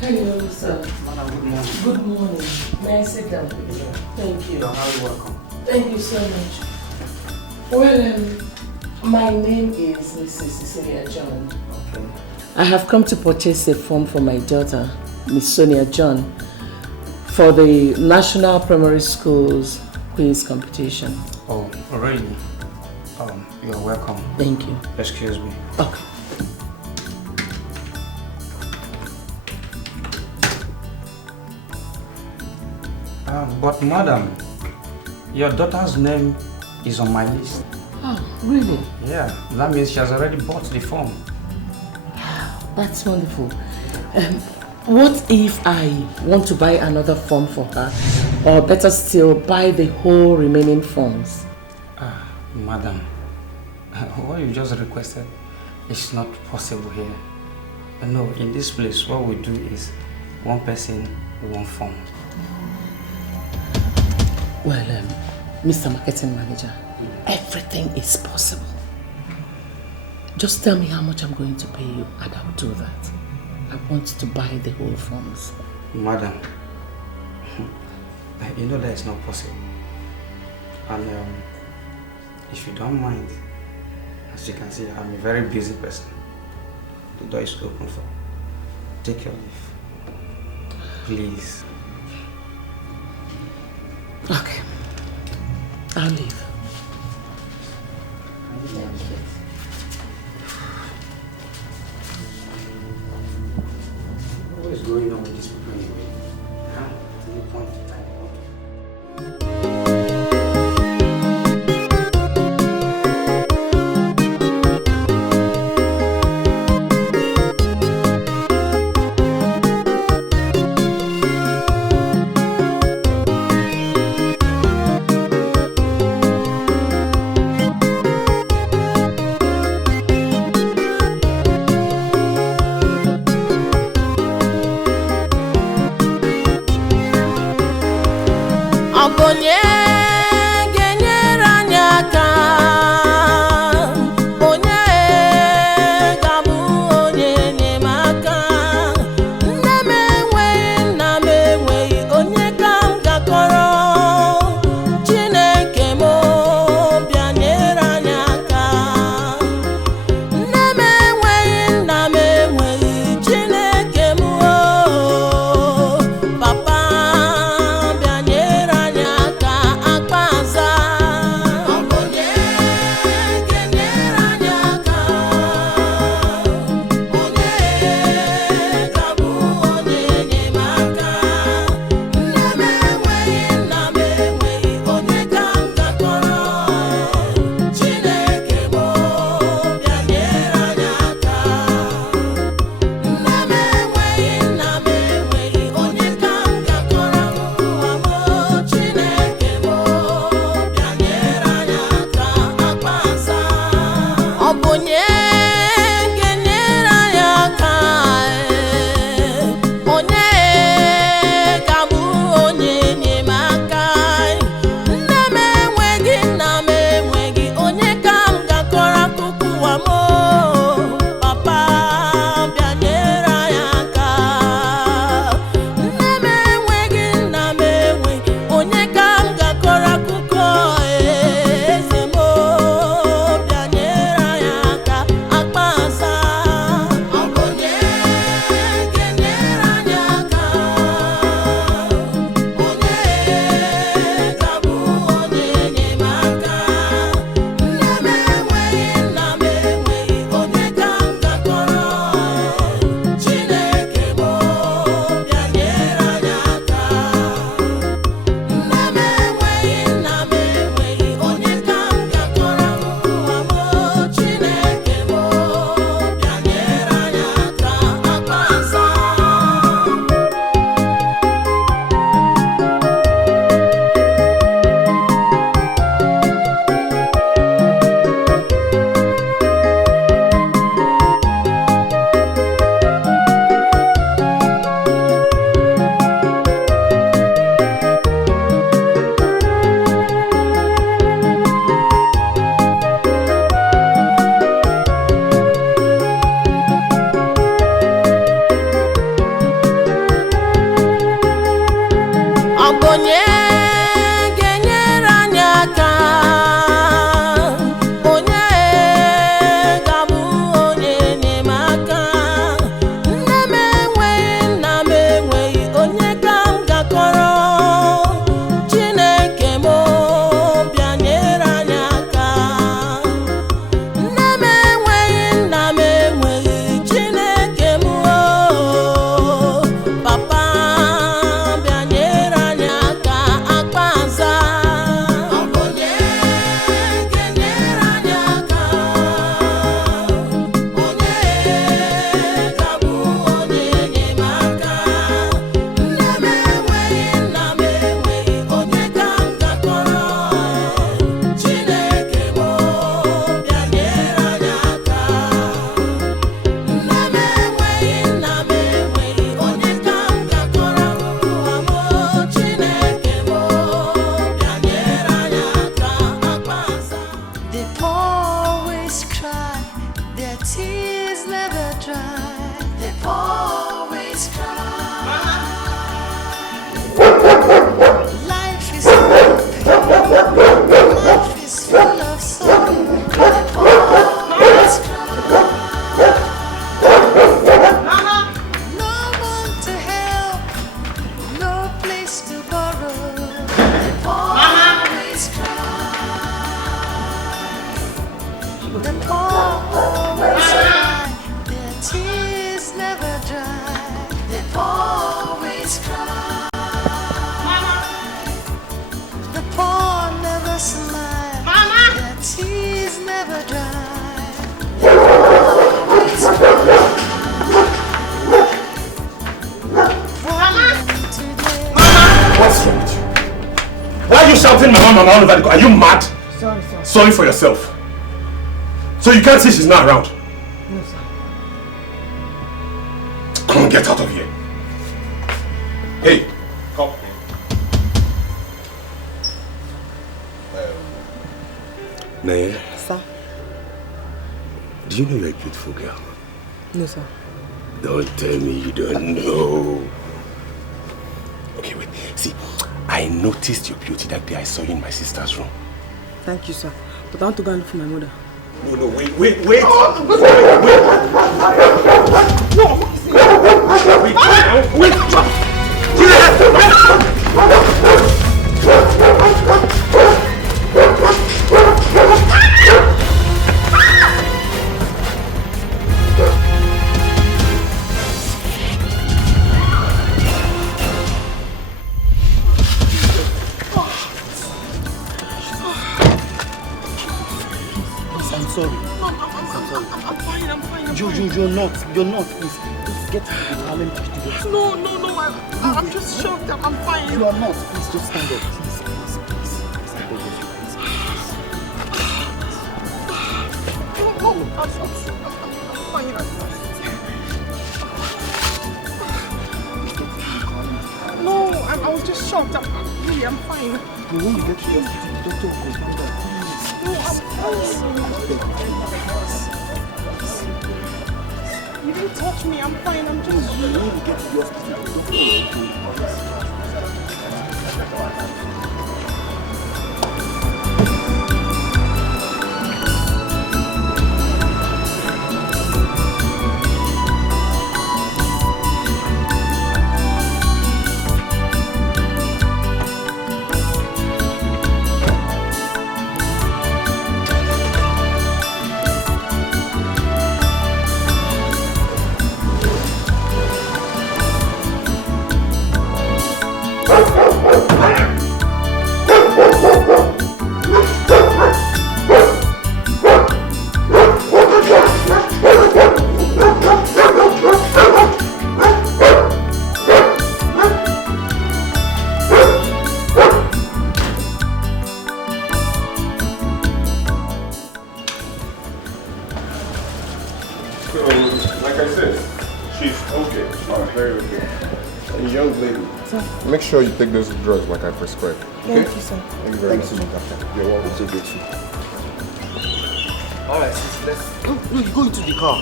Hello, sir. Madam, good morning. Good morning. May I sit down, please? Thank you. You're highly welcome. Thank you so much. Well, my name is Mrs. Cecilia John. Okay. I have come to purchase a form for my daughter, Miss Sonia John, for the National Primary Schools quiz competition. Oh, really? You're welcome. Thank you. Excuse me. Okay. But madam, your daughter's name is on my list. Oh, really? Yeah, that means she has already bought the form. That's wonderful. What if I want to buy another form for her? Or better still, buy the whole remaining forms? Madam, what you just requested is not possible here. No, in this place, what we do is one person, one form. Well, Mr. Marketing Manager, everything is possible. Just tell me how much I'm going to pay you and I'll do that. I want to buy the whole forms. Madam, you know that is not possible. And if you don't mind, as you can see, I'm a very busy person. The door is open for. Take your leave. Please. Okay. I'll leave. What is going on with this people anyway? Huh? At any point in time. Are you mad? Sorry, sir. Sorry for yourself. So you can't see she's not around? No, sir. Come on, get out of here. Hey, come. Naya? Sir? Do you know you're a beautiful girl? No, sir. Don't tell me you don't know. Okay, wait. See, I noticed your beauty that day I saw you in my sister's room. Thank you, sir. But I want to go and look for my mother. No, wait. Oh, You're not, please. Just get to the car, let me push the door. No, I'm just shocked. I'm fine. You are not. Please, just stand up. Please. I beg of you, please. No, I'm fine. No, I was just shocked. I'm fine. When you get to the hospital, the doctor will come back. No, I'm fine. You didn't touch me, I'm fine, I'm just... When you get to the hospital, the doctor will come. Make sure you take those drugs like I prescribed. Okay? Thank you, sir. Thank you very much. Doctor. You're welcome. So grateful. Alright, let's... No, you go into the car.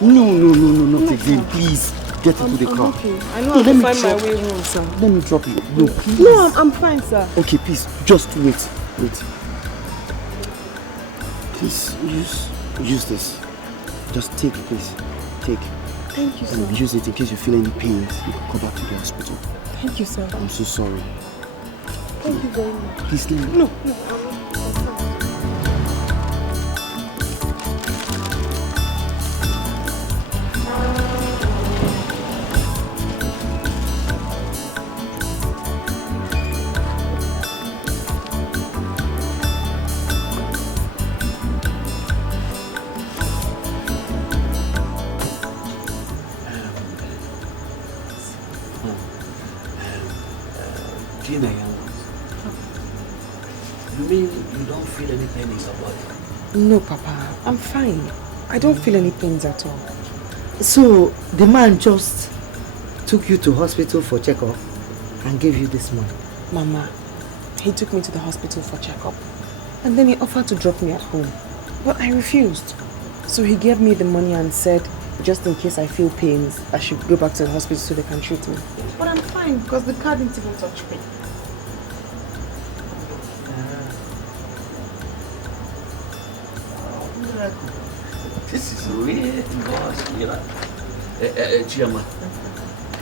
No, not again, please. Get into the car. I'm okay. I know how to find my way home, sir. Let me drop you. No, please. No, I'm fine, sir. Okay, please. Just wait. Wait. Please, use this. Just take it, please. Take. Thank you, sir. And use it in case you feel any pains. You can come back to the hospital. Thank you, sir. I'm so sorry. Thank you very much. Please, let me... No. No, Papa. I'm fine. I don't feel any pains at all. So, the man just took you to hospital for checkup and gave you this money? Mama, he took me to the hospital for checkup. And then he offered to drop me at home. But I refused. So he gave me the money and said, just in case I feel pains, I should go back to the hospital so they can treat me. But I'm fine because the car didn't even touch me. This is weird, boss, you know. Chairman.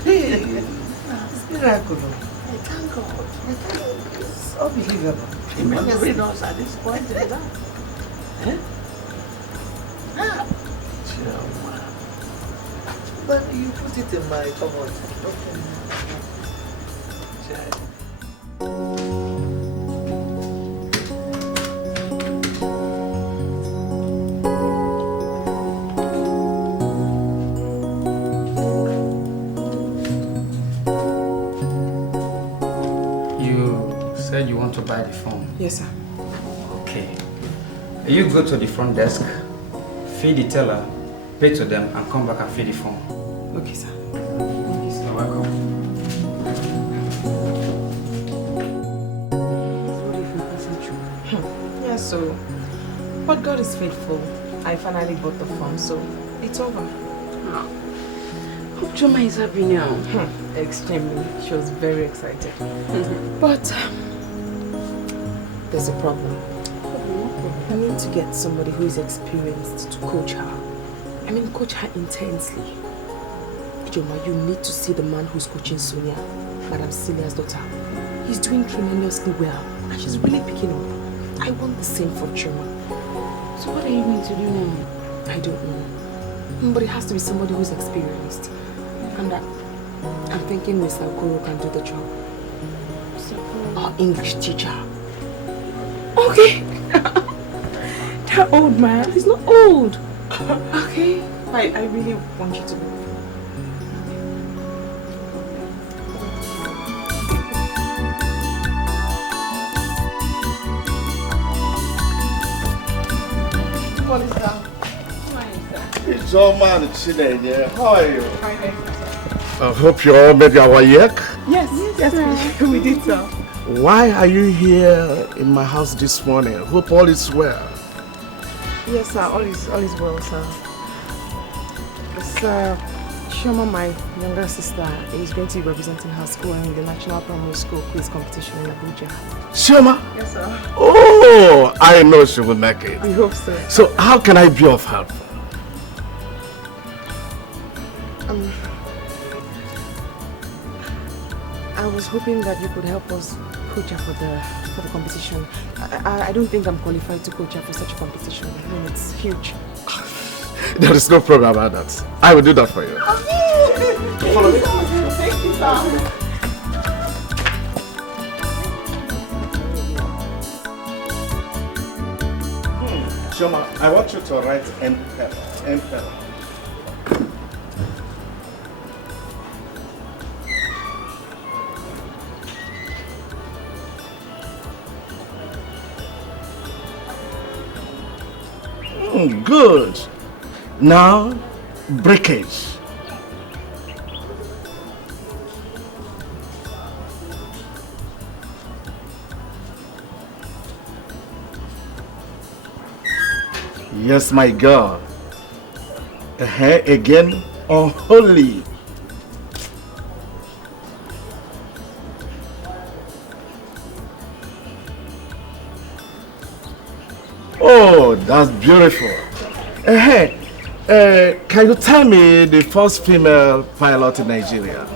Hey, it's miracle. I thank God. It's unbelievable. Remembering us at this point in time. Eh? Chairman. But you put it in my cupboard. You want to buy the phone? Yes, sir. Okay. You go to the front desk, feed the teller, pay to them, and come back and feed the phone. Okay, sir. You're welcome. Yeah, so, but God is faithful. I finally bought the phone, so it's over. Hope Choma is happy now. Extremely. She was very excited. But there's a problem. I need to get somebody who is experienced to coach her. I mean, coach her intensely. Choma, you need to see the man who's coaching Sonia, Madam Celia's daughter. He's doing tremendously well, and she's really picking up. I want the same for Choma. So what are you going to do now? I don't know. But it has to be somebody who's experienced. And I'm thinking Mr. Okoro can do the job. Our English teacher. Okay. That old man. He's not old. Okay. I really want you to know. What is that? It's all man today, yeah. How are you? I hope you all made your way yet. Yes, we did, sir. Why are you here in my house this morning? Hope all is well. Yes, sir. All is well, sir. Sir, Shoma, my younger sister, is going to be representing her school in the National Primary School quiz competition in Abuja. Shoma? Yes, sir. Oh, I know she will make it. We hope so. So how can I be of help? I was hoping that you could help us coach her for the competition. I don't think I'm qualified to coach her for such a competition. I mean, it's huge. There is no problem about that. I will do that for you. Follow me. Thank you, sir. Shoma, I want you to write MPL. Good. Now, breakage. Yes, my girl. Again, unholy. Oh, that's beautiful. Can you tell me the first female pilot in Nigeria?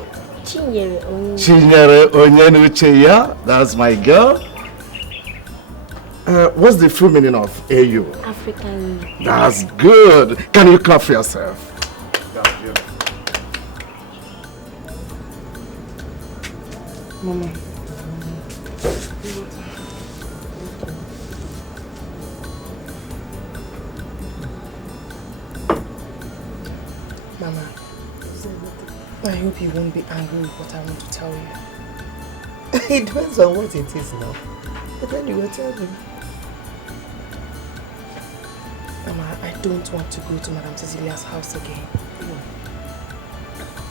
Chinyere Onyenucheya, that's my girl. What's the full meaning of AU? African. That's good. Can you clap for yourself? That's beautiful. Mama. Mama, I hope you won't be angry with what I want to tell you. It depends on what it is now. But anyway, tell me. Mama, I don't want to go to Madame Cecilia's house again.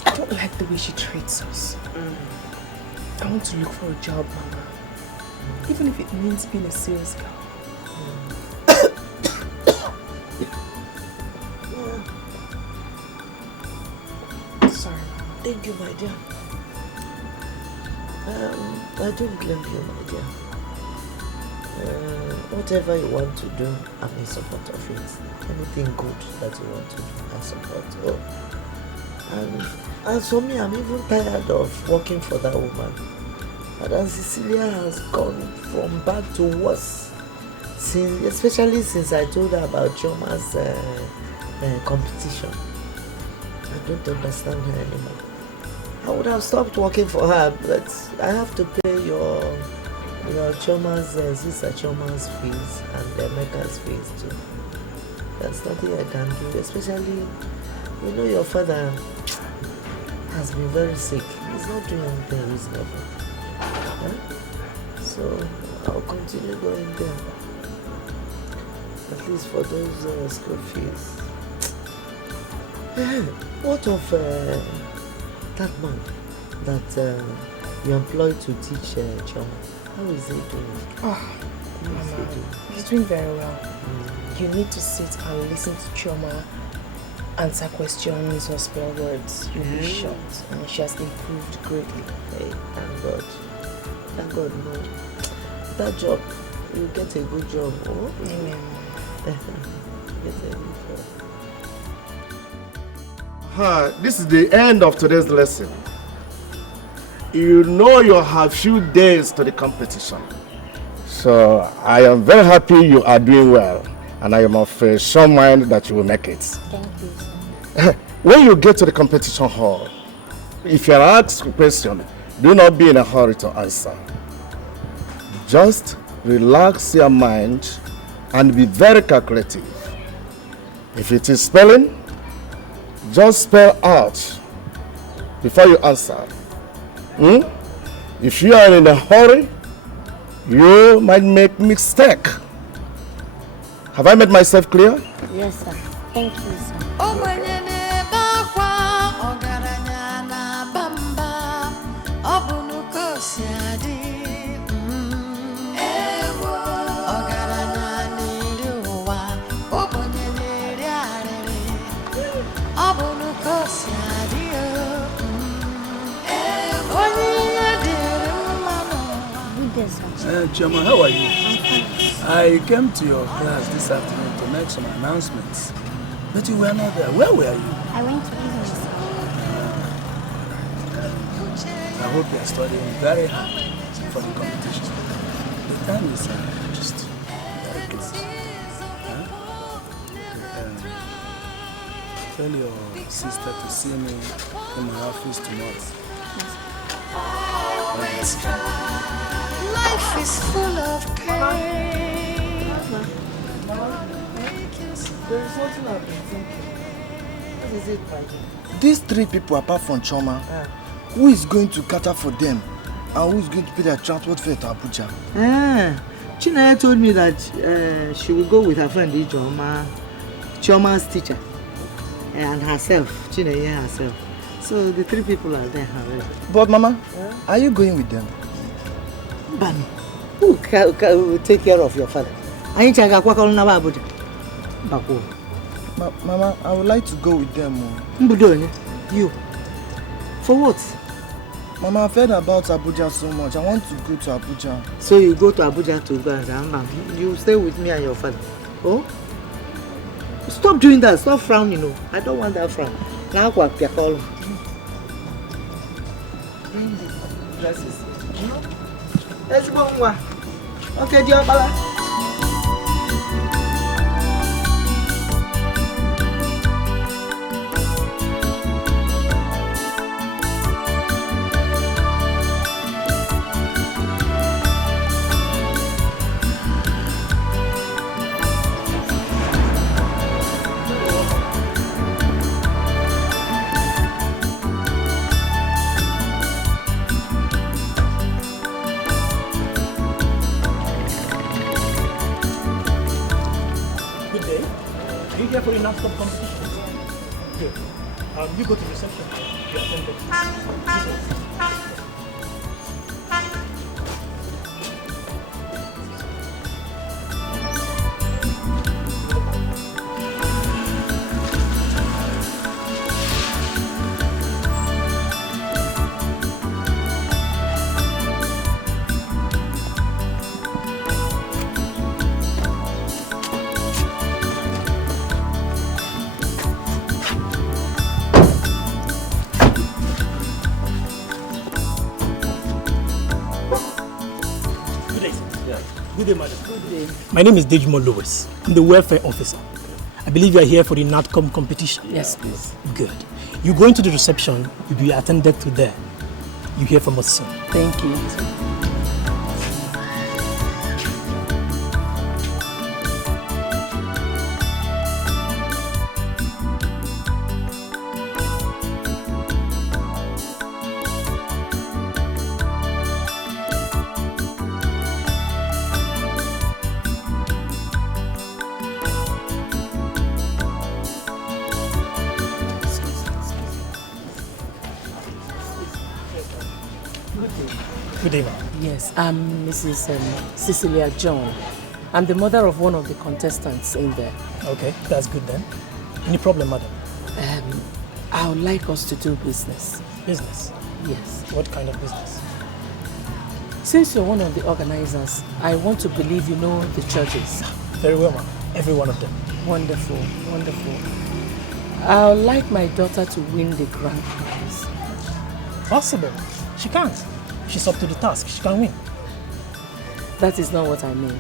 I don't like the way she treats us. I want to look for a job, Mama. Even if it means being a sales girl. Sorry, Mama. Thank you, my dear. I don't blame you, my dear. Whatever you want to do, I'm in support of it. Anything good that you want to do, I support. Oh. And as for me, I'm even tired of working for that woman. Madam Cecilia has gone from bad to worse, especially since I told her about Choma's competition. I don't understand her anymore. I would have stopped working for her, but I have to pay your Choma's, sister Choma's fees and the Mecca's fees too. There's nothing I can do, especially, you know, your father has been very sick. He's not doing anything reasonable. So I'll continue going there. At least for those school fees. What of that man that you employed to teach Choma? How is he doing? Oh, Mama, he's doing very well. You need to sit and listen to Choma answer questions or spell words. You'll be shocked. I mean, she has improved greatly. Hey, thank God. Thank God, no. That job, you get a good job. Oh? Amen. Get a good job. This is the end of today's lesson. You know you have few days to the competition. So I am very happy you are doing well. And I am of sure mind that you will make it. Thank you, sir. When you get to the competition hall, if you are asked a question, do not be in a hurry to answer. Just relax your mind and be very calculative. If it is spelling, just spell out before you answer. If you are in a hurry, you might make mistake. Have I made myself clear? Yes, sir. Thank you, sir. Chama, how are you? I came to your class this afternoon to make some announcements, but you were not there. Where were you? I went to business. I hope you are studying very hard for the competition. The time is just very close. Tell your sister to see me in my office tomorrow. Yes. Life is full of pain. There is something I've been thinking. What is it, my dear? These three people apart from Choma, who is going to cater for them and who is going to pay their transport fare to Abuja? Chinaya told me that she will go with her friend Ijoma, Choma's teacher, and herself, Chinaya herself. So the three people are there already. But Mama, are you going with them? Bami, who will take care of your father? Mama, I would like to go with them. You? For what? Mama, I've heard about Abuja so much. I want to go to Abuja. So you go to Abuja to go and you stay with me and your father? Oh? Stop doing that. Stop frowning. No. I don't want that frown. Now what? Bring the dresses. Let's go. Okay, dear Bala. For your NASCAR competition. Good. You go to reception. You attend it. My name is Dejimo Lewis. I'm the welfare officer. I believe you are here for the NATCOM competition. Yes, please. Good. You go into the reception, you'll be attended to there. You hear from us soon. Thank you. Good day, ma'am. Yes, I'm Mrs. Cecilia John. I'm the mother of one of the contestants in there. Okay, that's good then. Any problem, madam? I would like us to do business. Business? Yes. What kind of business? Since you're one of the organizers, I want to believe you know the judges. Very well, ma'am. Every one of them. Wonderful, wonderful. I would like my daughter to win the grand prize. Possible. She can't. She's up to the task. She can win. That is not what I mean.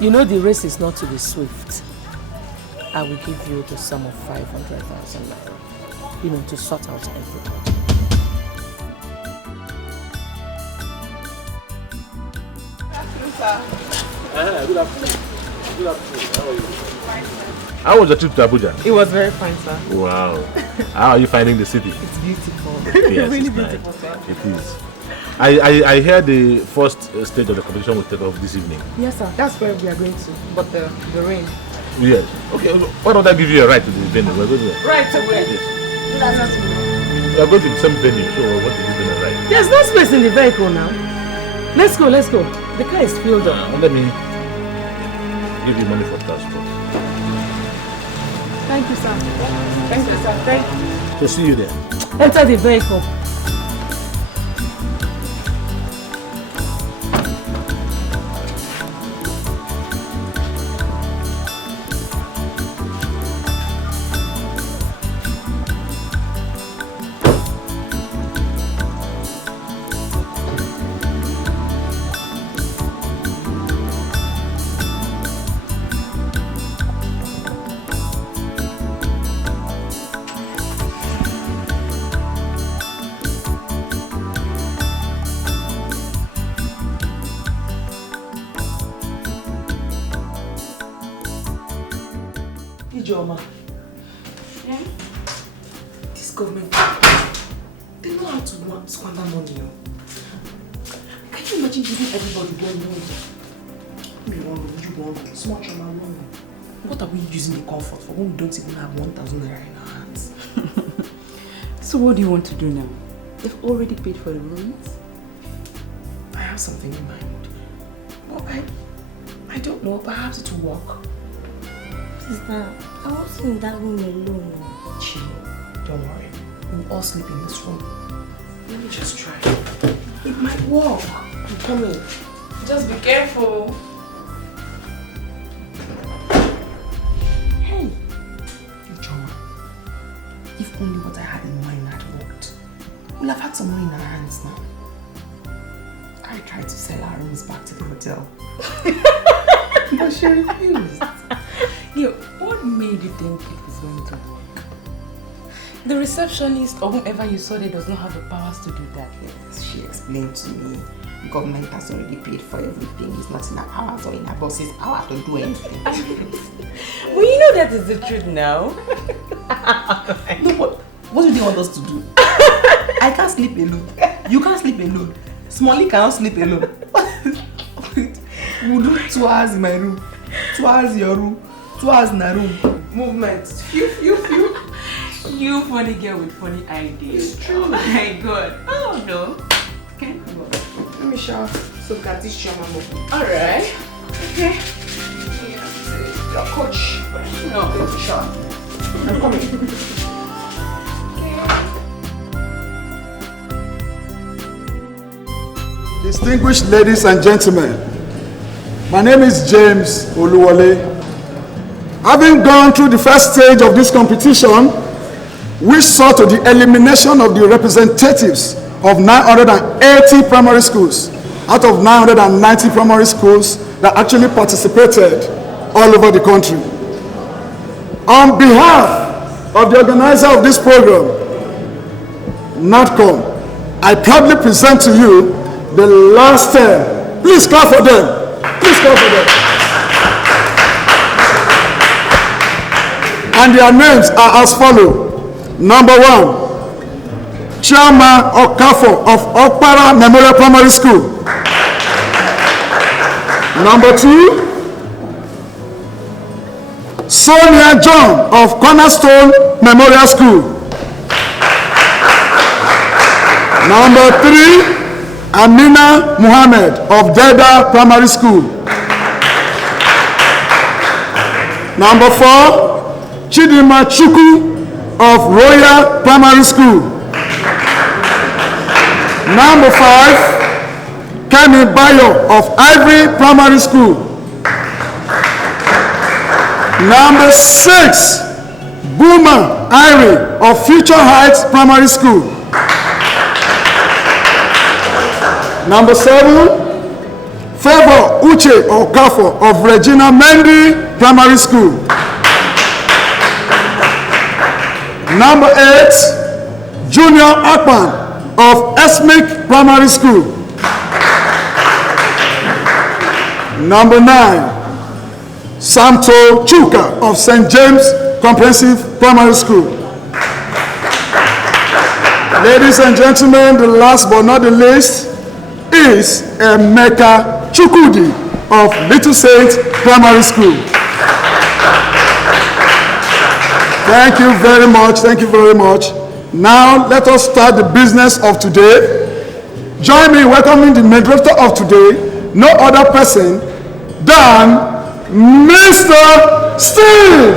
You know the race is not to be swift. I will give you the sum of 500,000 naira. You know, to sort out everything. Good afternoon. Good afternoon. How are you? How was the trip to Abuja? It was very fine, sir. Wow. How are you finding the city? It's beautiful. Yes, really it's beautiful, nice. sir. It is. I hear the first stage of the competition will take off this evening. Yes, sir. That's where we are going to. But the rain. Yes. Okay. Why don't I give you a ride to the venue? We're going to. Right away. Yes. Yes. We are going to the same venue, so we want to give them a ride. There's no space in the vehicle now. Let's go, let's go. The car is filled up. Let me give you money for transport. Thank you, sir. Thank you, sir. Thank you. So see you there. Enter the vehicle. Ijoma. Yeah? This government, they know how to squander money. Can you imagine giving everybody one room? Me one room, you one room, small trauma one room. What are we using the comfort for when we don't even have 1,000 naira in our hands? So what do you want to do now? They've already paid for the rooms. I have something in mind. But I don't know, perhaps it will work. Sister, I was in that room alone. Chill, don't worry. We'll all sleep in this room. Let me just try. It might work. I'm coming. Just be careful. we'll have had some money in our hands now. I tried to sell our rooms back to the hotel. But she refused. Yo, what made you think it was going to work? The receptionist or whoever you saw there does not have the powers to do that. Yes, she explained to me. The government has already paid for everything. It's not in our powers or in our boss's power to do anything. Well, you know that is the truth now. No, what do they want us to do? I can't sleep alone. You can't sleep alone. Smalley cannot sleep alone. We'll do 2 hours in my room, 2 hours in your room, 2 hours in a room. Movement. Phew. You funny girl with funny ideas. It's true. Oh my god. Oh no. Okay. Let me shower so that this show my mom. Alright. Okay. Your coach. No. Let me shower. I'm coming. Distinguished ladies and gentlemen, my name is James Oluwole. Having gone through the first stage of this competition, which saw to the elimination of the representatives of 980 primary schools out of 990 primary schools that actually participated all over the country. On behalf of the organizer of this program, NATCOM, I proudly present to you the last 10. Please clap for them. Please clap for them. And their names are as follows. Number 1, Chairman Okafo of Okpara Memorial Primary School. Number 2, Sonia John of Cornerstone Memorial School. Number 3, Amina Muhammad of Deda Primary School. Number 4, Chidima Chuku of Royal Primary School. Number 5, Kemi Bayo of Ivory Primary School. Number 6, Buma Irie of Future Heights Primary School. Number 7, Favor Uche Okafo of Regina Mendy Primary School. Number 8, Junior Akpan of Esmic Primary School. Number 9, Samto Chuka of St. James Comprehensive Primary School. Ladies and gentlemen, the last but not the least is Emeka Chukudi of Little Saint Primary School. Thank you very much. Thank you very much. Now let us start the business of today. Join me in welcoming the moderator of today, no other person than Mr. Steve.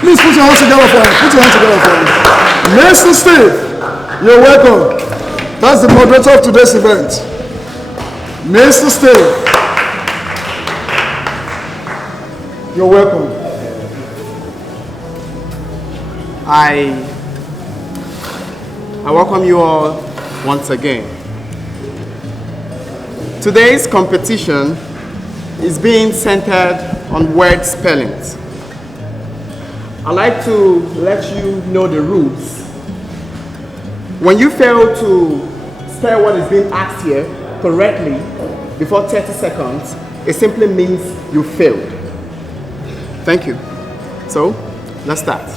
Please put your hands together for him. Put your hands together for him. Mr. Steve, you're welcome. That's the moderator of today's event. Mr. Steve, you're welcome. I welcome you all once again. Today's competition is being centered on word spellings. I'd like to let you know the rules. When you fail to spell what is being asked here correctly before 30 seconds, it simply means you failed. Thank you. So, let's start.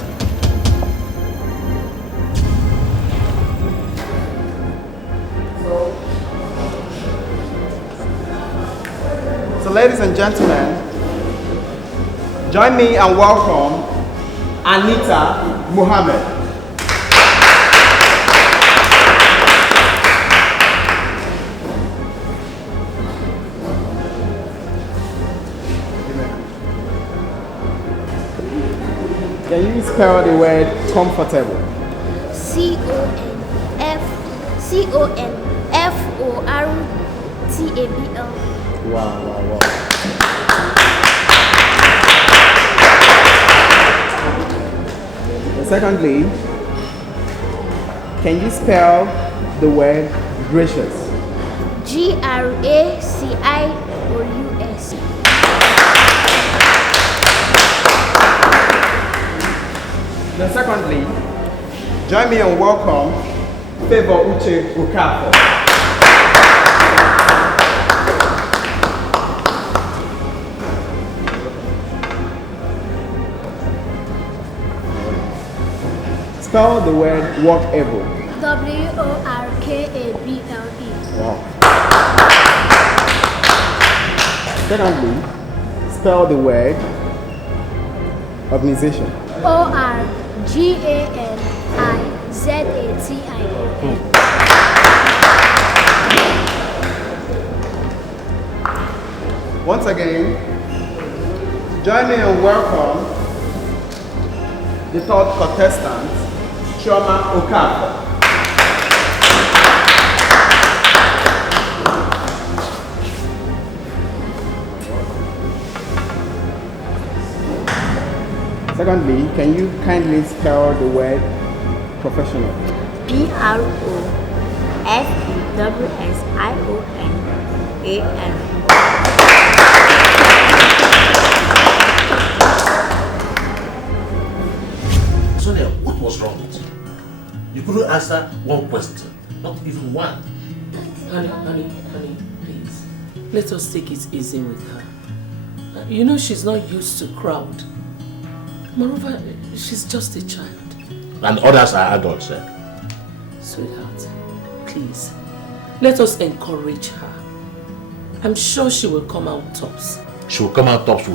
So ladies and gentlemen, join me and welcome Anita Muhammad. Can you spell the word comfortable? C-O-N-F-O-R-T-A-B-L. Wow. Secondly, can you spell the word gracious. Gracious. Then secondly, join me and welcome Favor Uche Okafor. Spell the word workable. Workable. Wow. Secondly, spell the word organization. Organization. Once again, join me and welcome the third contestant, Chioma Okafor. Secondly, can you kindly spell the word professional? Professional. Sonia, what was wrong with you? You couldn't answer one question, not even one. Honey, please. Let us take it easy with her. You know she's not used to crowd. Moreover, she's just a child. And others are adults, eh? Sweetheart, please, let us encourage her. I'm sure she will come out tops. She will come out tops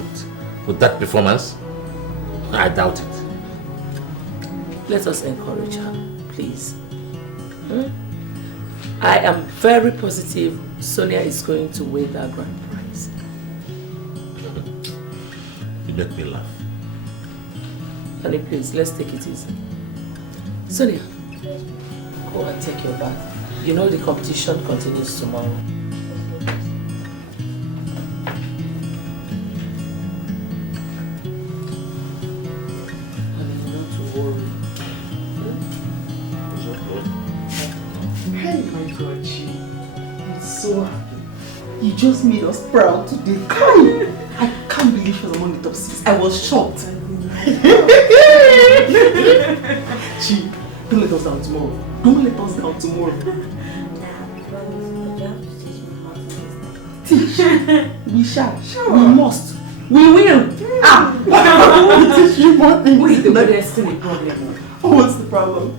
with that performance? I doubt it. Let us encourage her, please. I am very positive Sonia is going to win that grand prize. You make me laugh. Honey, please, let's take it easy. Sonia, go and take your bath. You know the competition continues tomorrow. Honey, not to worry. It's okay. Hey, my God, Chi. I'm so happy. You just made us proud today. I can't believe she was among the top 6. I was shocked. Chi, don't let us down tomorrow. Don't let us down tomorrow. Teach. We shall. Sure. We must. We will. We teach you more things. Wait, but there's still a problem. What's the problem?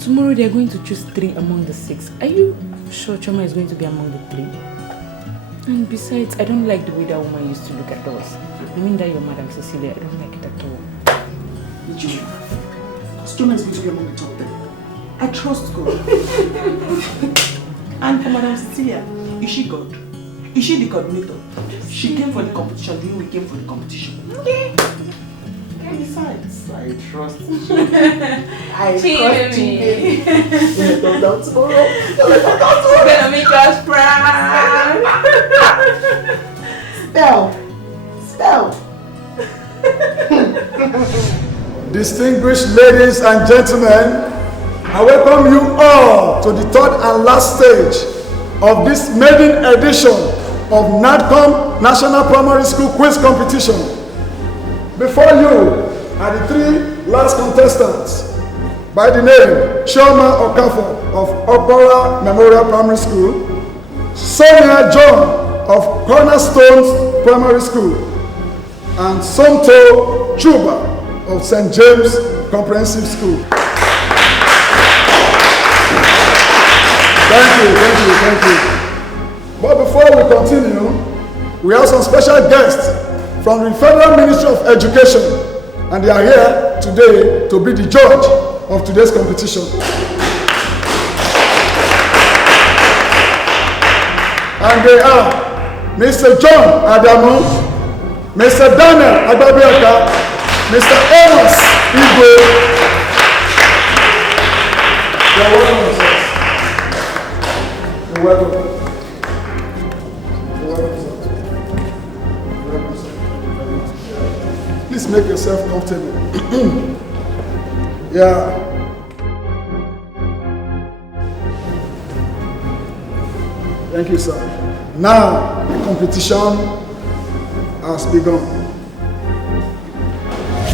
Tomorrow they're going to choose 3 among the 6. Are you sure Choma is going to be among the 3? And besides, I don't like the way that woman used to look at us. I mean that your Madam Cecilia, I don't like it at all. Because Choma is going to be among the top 10. I trust God. And for Madam Cecilia, is she God? Is she the coordinator? She came for the competition, you know we came for the competition. Okay. And besides, I trust you. I trust you, baby. Let us down tomorrow. Let us down tomorrow. It's gonna make us proud. Spell. Distinguished ladies and gentlemen, I welcome you all to the third and last stage of this maiden edition of NADCOM National Primary School Quiz Competition. Before you are the 3 last contestants by the name Chioma Okafor of Okpara Memorial Primary School, Sonia John of Cornerstones Primary School, and Tonto Chuba of St. James Comprehensive School. Thank you. But before we continue, we have some special guests from the Federal Ministry of Education, and they are here today to be the judge of today's competition. And they are Mr. John Adamu, Mr. Daniel Agbabiaka, Mr. Amos Igwe. You're welcome, sir. You're welcome. Please make yourself comfortable. Yeah. Thank you, sir. Now, the competition has begun.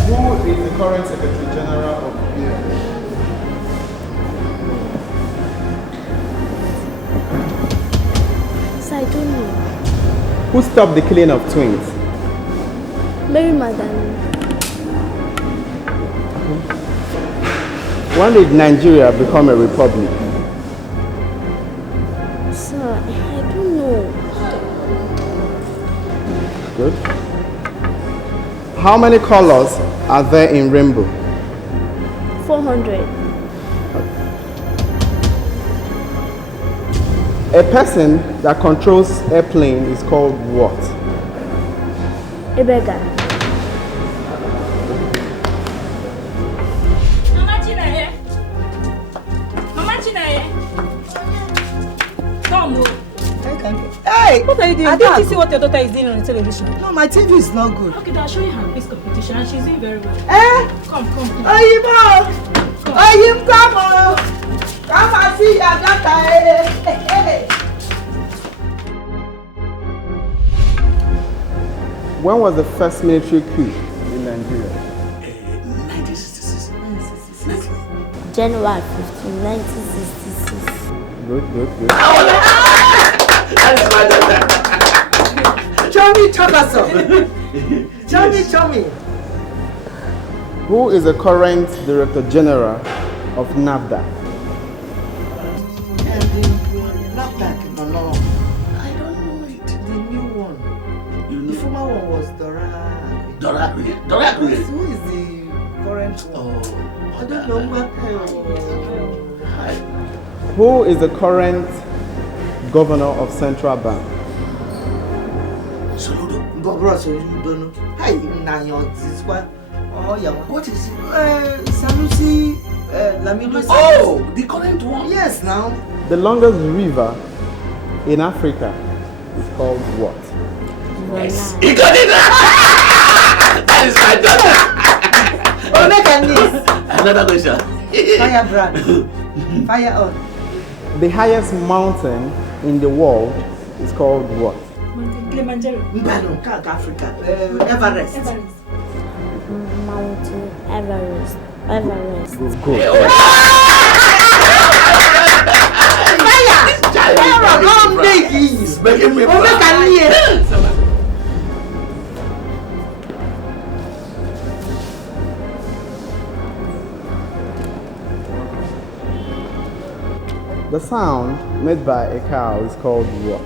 Who is the current Secretary General of the BM? So I don't know. Who stopped the killing of twins? Mary Magdalene. When did Nigeria become a republic? Sir, I don't know. Good. How many colors are there in rainbow? 400. A person that controls airplane is called what? A beggar. Mama Chinaye. Mama Chinaye. Tom. Hey! What are you doing? Didn't you see what your daughter is doing on the television? No, my TV is not good. Okay, I'll show you her quiz competition and she's doing very well. Eh? Come. Oyinbo! Oyim, come on! Come and see your daughter. Hey. When was the first military coup in Nigeria? 1966. January 15, 1966. Good. That's my daughter. Show me. Who is the current Director General of NAFDA? No. I don't know it. The new one. The former one was Dora. Dora. Who is the current one? I don't know what. Who is the current Governor of Central Bank? Soludo. Hey, what is it? Sanusi Lamido. Oh, the current one? Yes, now. The longest river in Africa is called what? Yes. He got it! That is my daughter! Oh, make Another question. Fire brand. Fire on. The highest mountain in the world is called what? Kilimanjaro. Mbano, Africa. Everest. Mountain Everest. Good. He's making me proud. The sound made by a cow is called what?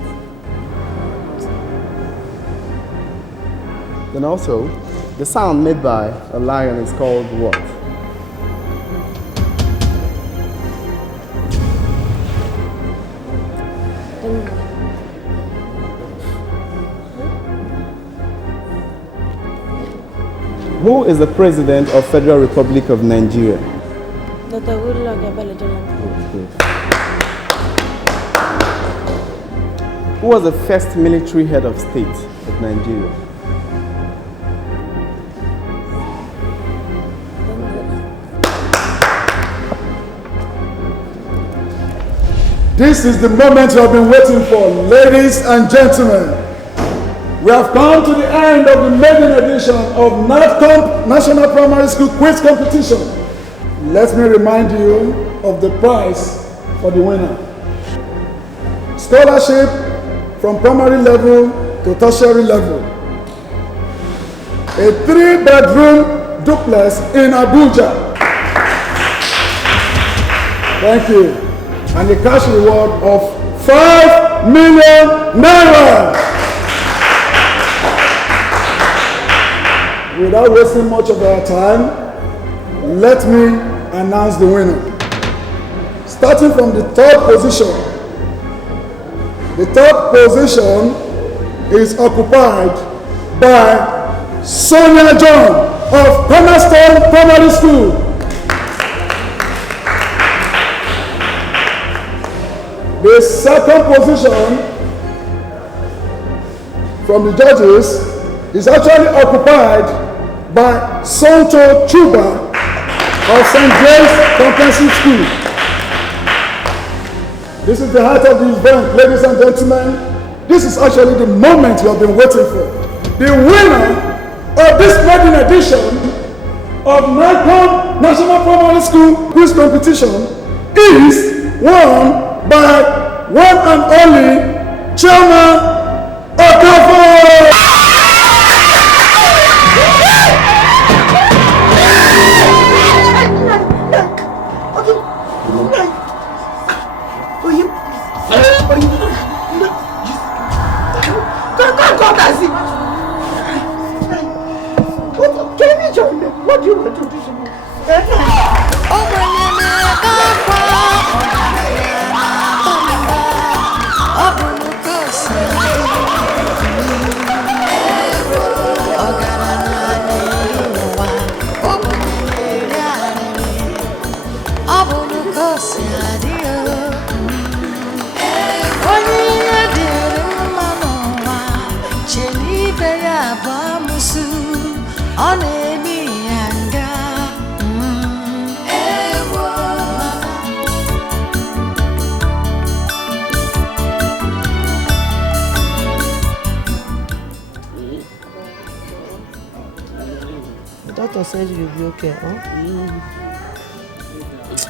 Then also, the sound made by a lion is called what? Who is the president of Federal Republic of Nigeria? Dr. Goodluck Ebele Jonathan. Who was the first military head of state of Nigeria? This is the moment you have been waiting for, ladies and gentlemen. We have come to the end of the maiden edition of NATCOMP National Primary School Quiz Competition. Let me remind you of the prize for the winner. Scholarship from primary level to tertiary level. A 3-bedroom duplex in Abuja. Thank you. And a cash reward of 5 million naira. Without wasting much of our time, let me announce the winner. Starting from the third position. The third position is occupied by Sonia John of Cornerstone Primary School. The second position from the judges is actually occupied by Tonto of St. James Comprehensive School. This is the heart of the event, ladies and gentlemen. This is actually the moment you have been waiting for. The winner of this maiden edition of Naija National Primary School Quiz Competition is won by one and only Chairman Okafo! What do you want to do? The doctor said you'll be okay, huh?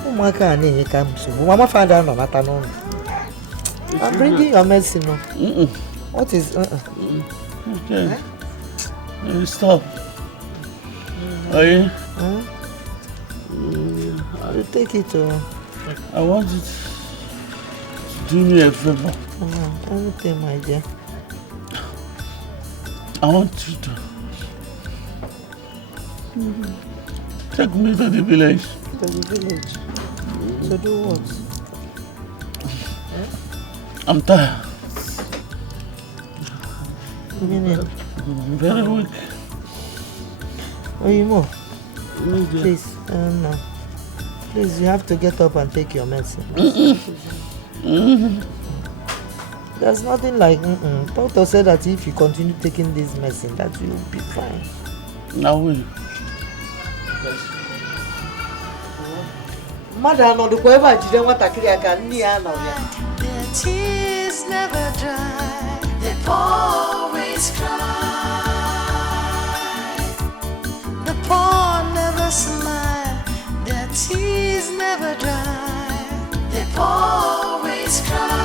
Oh my God, you come soon. Mama found out on afternoon. I'm bringing your medicine. No? What is? Okay. You stop. Are you? Huh? You take it. I want you to do me a favor. Anything, my dear. I want you to take me to the village. To the village? To do what? I'm tired. Meaning? I'm very weak. Oh, you more? Please, no. Please, you have to get up and take your medicine. There's nothing like Doctor said that if you continue taking this medicine, that you'll be fine. I will. Mother, no, the whoever didn't want to carry a can near now. Their tears never dry, they always cry. The poor never smile, their tears never dry, they always cry.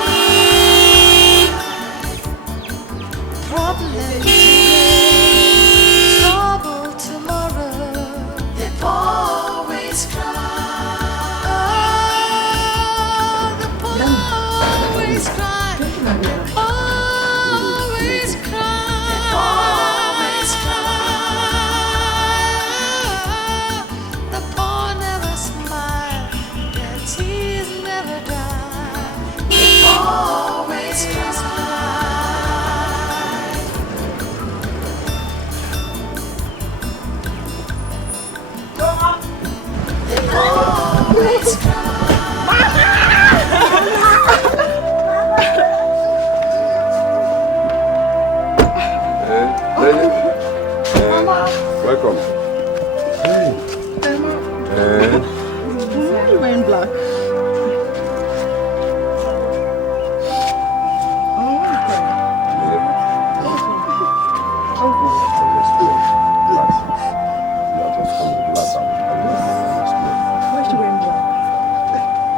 Problems today, trouble tomorrow, they always cry. Always cry, always cry, always cry. The poor never smile, their tears never die. They always cry. They always cry. Welcome. Why are you wearing black? Why is she wearing black?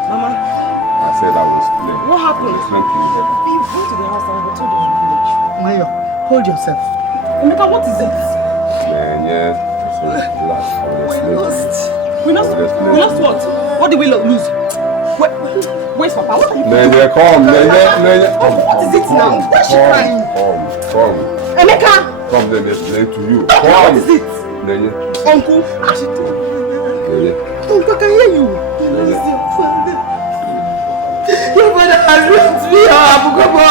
Mama? I said I was playing. What happened? You You went to the house and we told you in the village. Mayo, hold yourself. Emeka, what is it? Yeah. So relax. We lost. We lost what? What did we lose? Where's Papa? What are you doing? Nene, come. What is it now? Why is she crying? Come. Emeka! Come, let me explain to you. What is it? Nene. Uncle, Nene. Uncle, I can hear you. Your father has left me, Abugobo.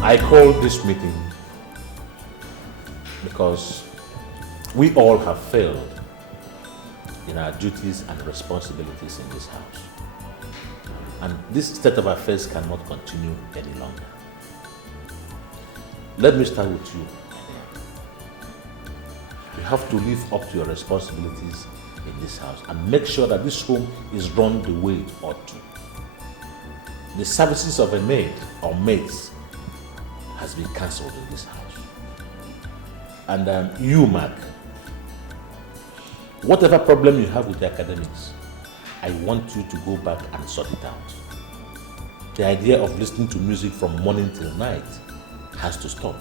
I called this meeting because we all have failed in our duties and responsibilities in this house. And this state of affairs cannot continue any longer. Let me start with you. You have to live up to your responsibilities in this house and make sure that this home is run the way it ought to. The services of a maid or maids has been cancelled in this house. And you, Mark, whatever problem you have with the academics, I want you to go back and sort it out. The idea of listening to music from morning till night has to stop.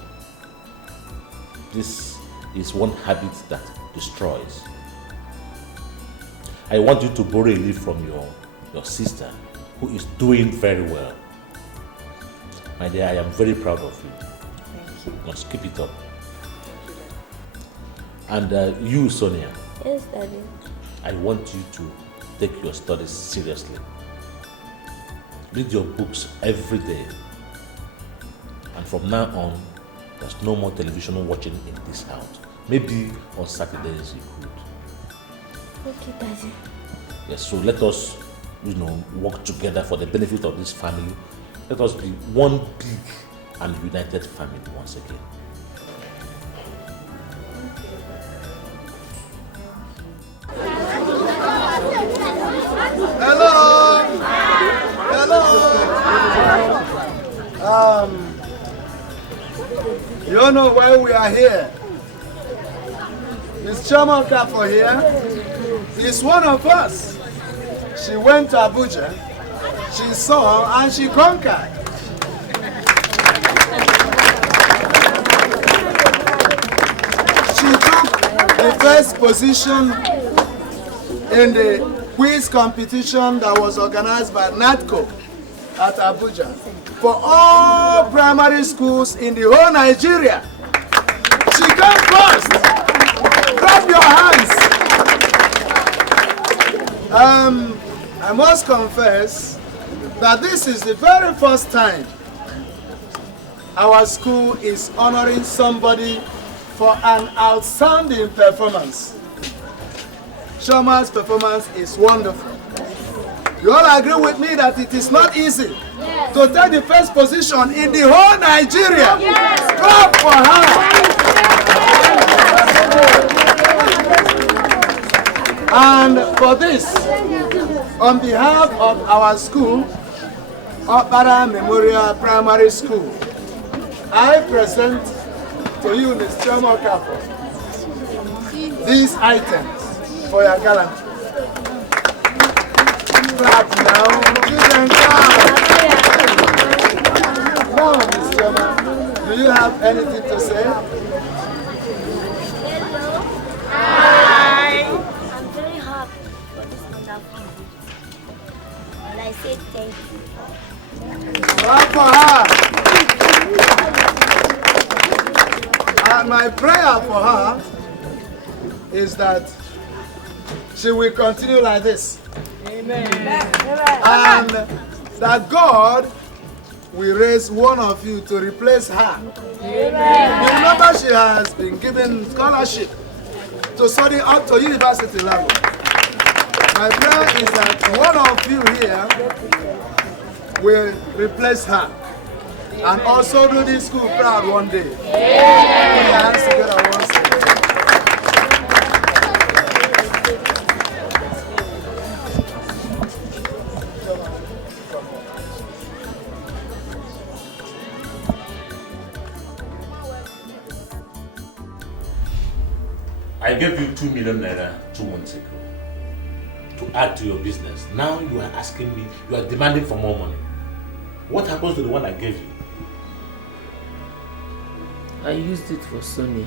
This is one habit that destroys. I want you to borrow a leaf from your sister, who is doing very well. My dear, I am very proud of you. Thank you. Must keep it up. And you, Sonia. Yes, Daddy. I want you to take your studies seriously. Read your books every day. And from now on, there's no more television watching in this house. Maybe on Saturdays you could. Okay, Daddy. Yes, so let us, work together for the benefit of this family. Let us be one big and united family once again. Hello. You know why we are here? Miss Chiamaka for here is one of us. She went to Abuja, she saw and she conquered. She took the first position in the quiz competition that was organized by NATCO at Abuja for all primary schools in the whole Nigeria. She came first. Clap your hands. I must confess that this is the very first time our school is honoring somebody for an outstanding performance. Shoma's performance is wonderful. You all agree with me that it is not easy to take the first position in the whole Nigeria. Clap for her. And for this, on behalf of our school, Opara Memorial Primary School, I present to you, Ms. Chiamaka, these items for your gallantry. Clap now, children, clap. Now, Ms. Chiamaka, do you have anything to say? Hello. Hi. I'm very happy for this wonderful video. And I say thank you. Clap for her. And my prayer for her is that she will continue like this. Amen. And that God will raise one of you to replace her. Amen. You remember she has been given scholarship to study up to university level. My prayer is that one of you here will replace her and also do this school proud one day. Put your hands together once again. I gave you 2 million naira 2 months ago to add to your business. Now you are asking me, you are demanding for more money. What happens to the one I gave you? I used it for Sonia.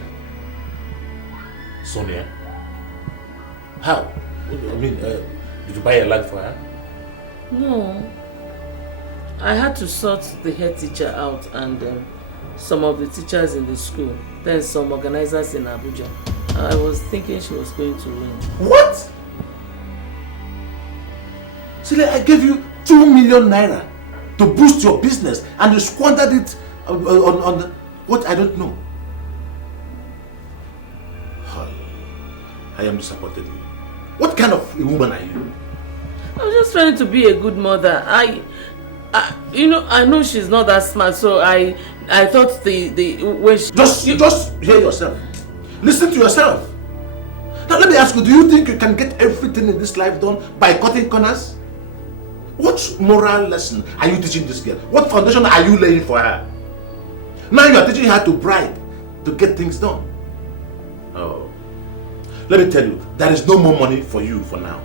Sonia? How? I mean, did you buy a land for her? No. I had to sort the head teacher out and some of the teachers in the school. Then some organizers in Abuja. I was thinking she was going to win. What? Sile, I gave you 2 million naira to boost your business and you squandered it on what I don't know. I am disappointed in you. What kind of a woman are you? I'm just trying to be a good mother. I know she's not that smart, so I thought when she... Just hear yourself. Listen to yourself. Now let me ask you, do you think you can get everything in this life done by cutting corners? What moral lesson are you teaching this girl? What foundation are you laying for her? Now you are teaching her to bribe to get things done. Oh. Let me tell you, there is no more money for you for now.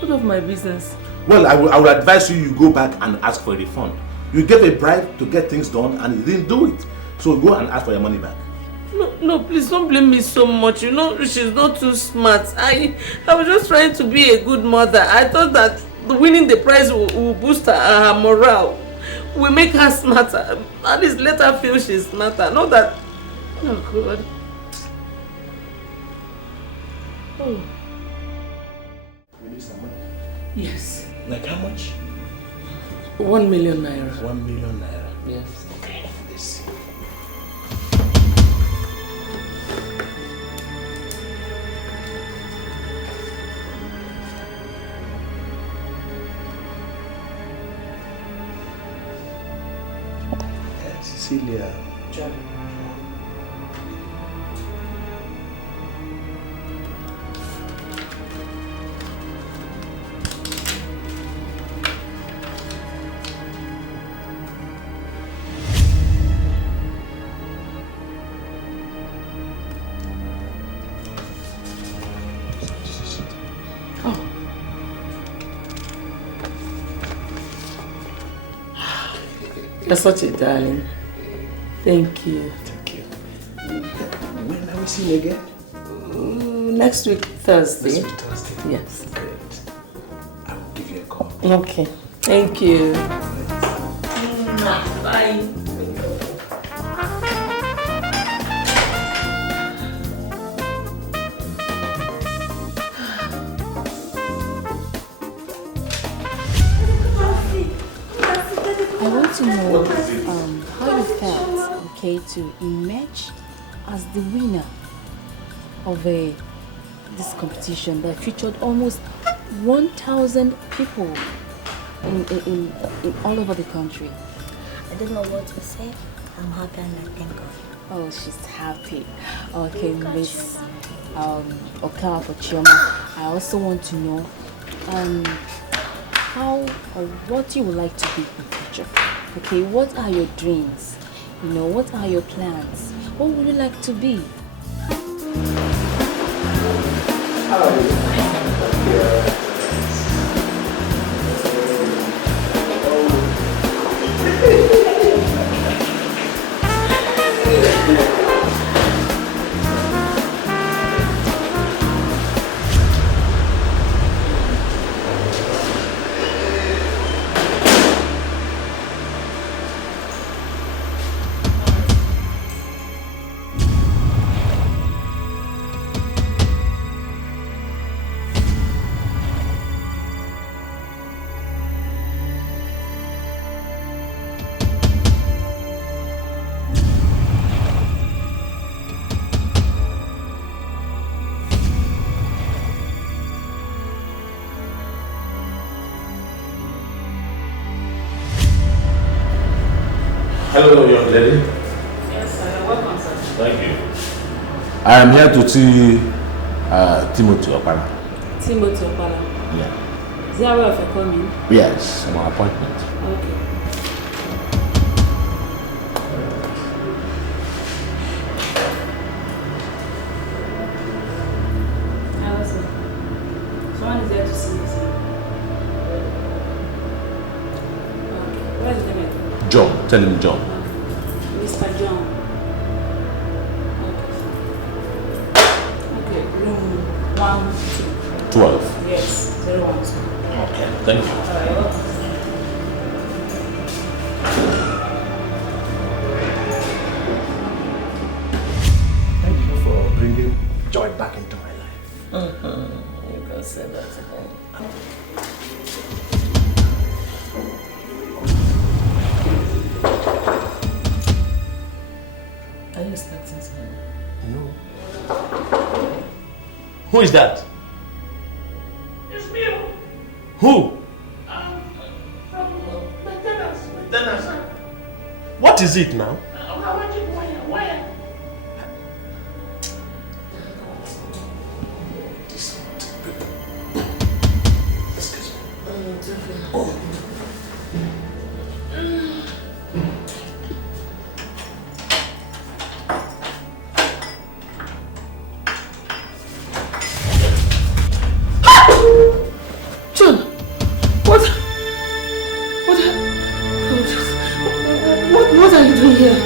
What of my business? Well, I will advise you go back and ask for a refund. You gave a bribe to get things done and you didn't do it. So go and ask for your money back. No, please don't blame me so much. You know, she's not too smart. I was just trying to be a good mother. I thought that winning the prize will boost her morale. Will make her smarter. At least let her feel she's smarter. Not that... Oh, God. Oh. You need some money? Yes. Like how much? 1 million naira. 1 million naira? Yes. Okay, let's see. Cecilia. John. You're such a darling. Thank you. Thank you. When are we seeing you again? Next week, Thursday. Next week, Thursday? Yes. Great. I will give you a call. Okay. Thank you. Bye. I want to know how you felt, okay, to emerge as the winner of this competition that featured almost 1,000 people in all over the country. I don't know what to say. I'm happy and I thank God. Oh, she's happy. Okay, Miss Okawa for Chioma. I also want to know how or what you would like to be in the future. Okay, what are your dreams? You know, what are your plans? What would you like to be? Hello, young lady. Yes, sir. Welcome, sir. Thank you. I am here to see Timothy Opala. Timothy Opala. Yeah. Is there a way of coming? Yes, my appointment. Okay. Hello, sir. Someone is there to see you, sir. Okay. What is the name? John, tell him John. Mr. John. Okay, room 1-2. 12. Yes, 012. Okay, thank you. Alright, welcome. Thank you for bringing joy back into my life. You can say that again. Who is that? It's me. Who? Maintenance. What is it now? Where? What are you doing here?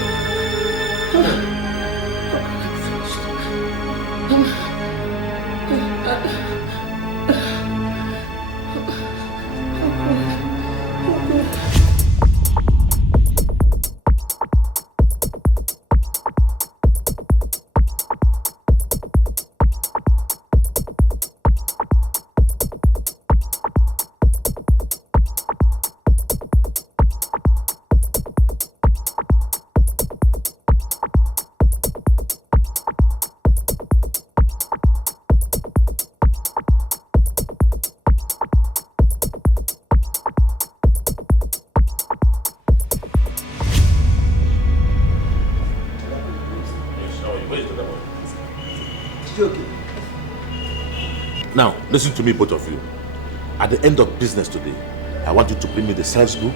Now, listen to me, both of you. At the end of business today, I want you to bring me the sales book,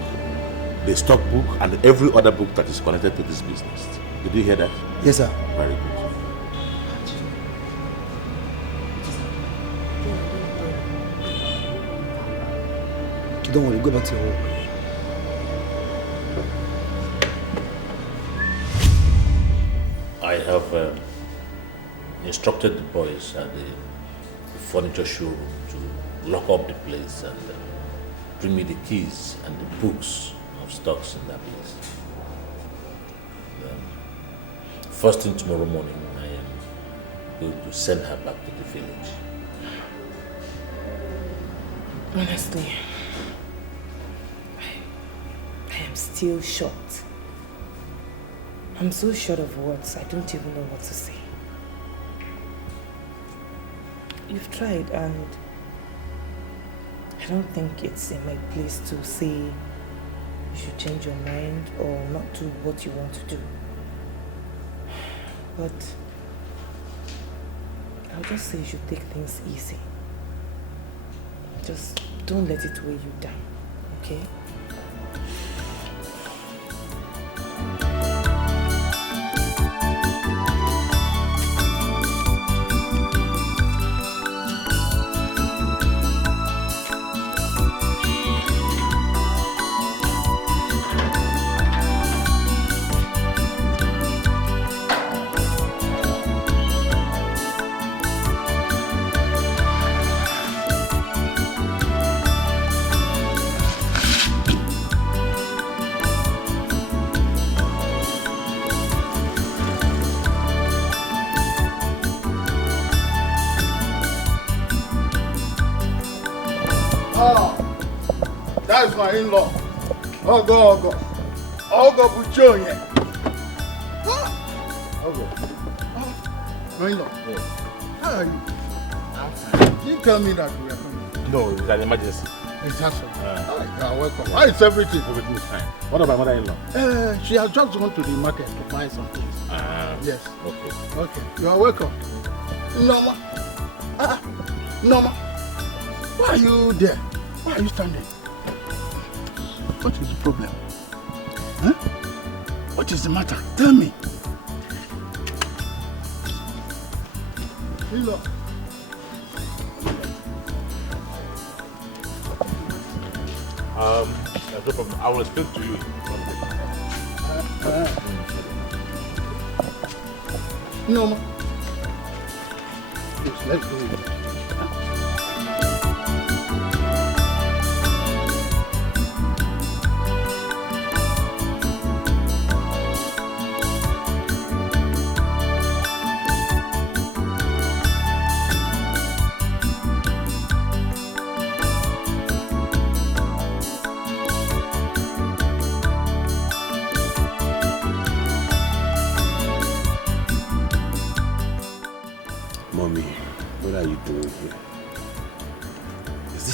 the stock book, and every other book that is connected to this business. Did you hear that? Yes, sir. Very good. Don't worry, go back to your work. I have instructed the boys at the furniture showroom to lock up the place and bring me the keys and the books of stocks in that place. First thing tomorrow morning, I am going to send her back to the village. Honestly, I am still shocked. I'm so short of words, I don't even know what to say. You've tried, and I don't think it's in my place to say you should change your mind or not do what you want to do. But I'll just say you should take things easy. Just don't let it weigh you down, okay? That is my in-law. Ogo Buchonye. Ogo. My in-law. Yes. How are you? I'm fine. You tell me that we are coming. No, it's an emergency. It's awesome. You are welcome. How is everything? Everything is fine. What about mother-in-law? She has just gone to the market to buy some things. Yes. Okay. Okay. You are welcome. Norma. Norma. Why are you there? Why are you standing? What is the problem? Huh? What is the matter? Tell me. Hello. No problem. I will explain to you. No. Yes, let's go.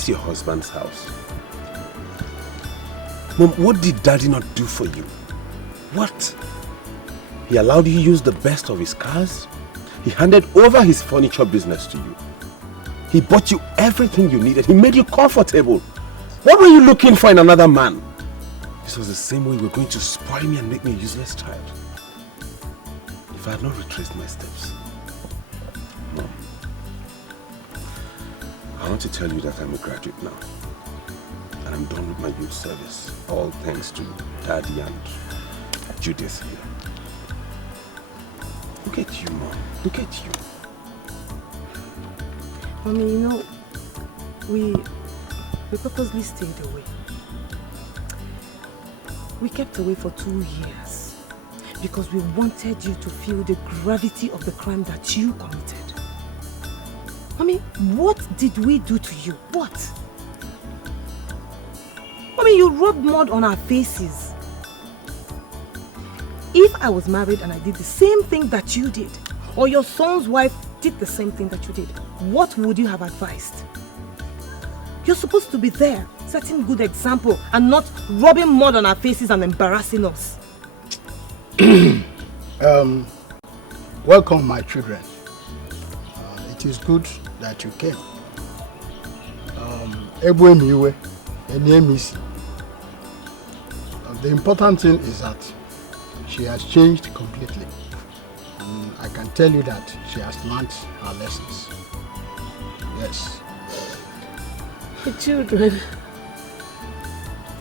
this your husband's house? Mom, what did Daddy not do for you? What? He allowed you to use the best of his cars? He handed over his furniture business to you. He bought you everything you needed. He made you comfortable. What were you looking for in another man? This was the same way you were going to spoil me and make me a useless child. If I had not retraced my steps. Mom, I want to tell you that I'm a graduate now. And I'm done with my youth service. All thanks to Daddy and Judith here. Look at you, Mom. Look at you. Mommy, you know, we purposely stayed away. We kept away for 2 years because we wanted you to feel the gravity of the crime that you committed. Mommy, what did we do to you? What? Mommy, you rubbed mud on our faces. If I was married and I did the same thing that you did, or your son's wife did the same thing that you did, what would you have advised? You're supposed to be there, setting good example and not rubbing mud on our faces and embarrassing us. Welcome, my children. It is good that you came. The important thing is that she has changed completely. And I can tell you that she has learnt her lessons. Yes. The children,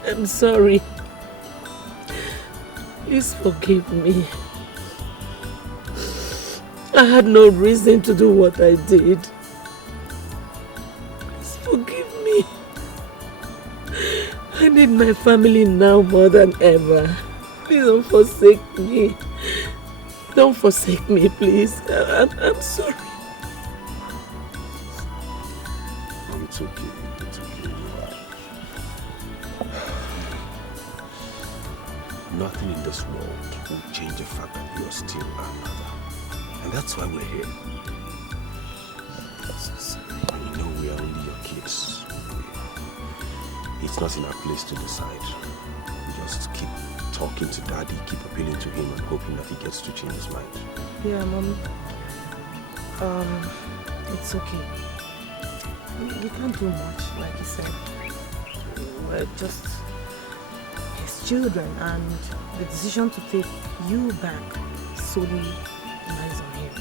I'm sorry. Please forgive me. I had no reason to do what I did. Please forgive me. I need my family now more than ever. Please don't forsake me. Don't forsake me, please. I'm sorry. Oh, it's okay. It's okay. Nothing in this world will change the fact that you're still our mother. And that's why we're here. And you know we are only your kids. It's not in our place to decide. We just keep talking to Daddy, keep appealing to him and hoping that he gets to change his mind. Yeah, Mom. It's okay. We can't do much, like you said. We're just his children, and the decision to take you back solely lies on him.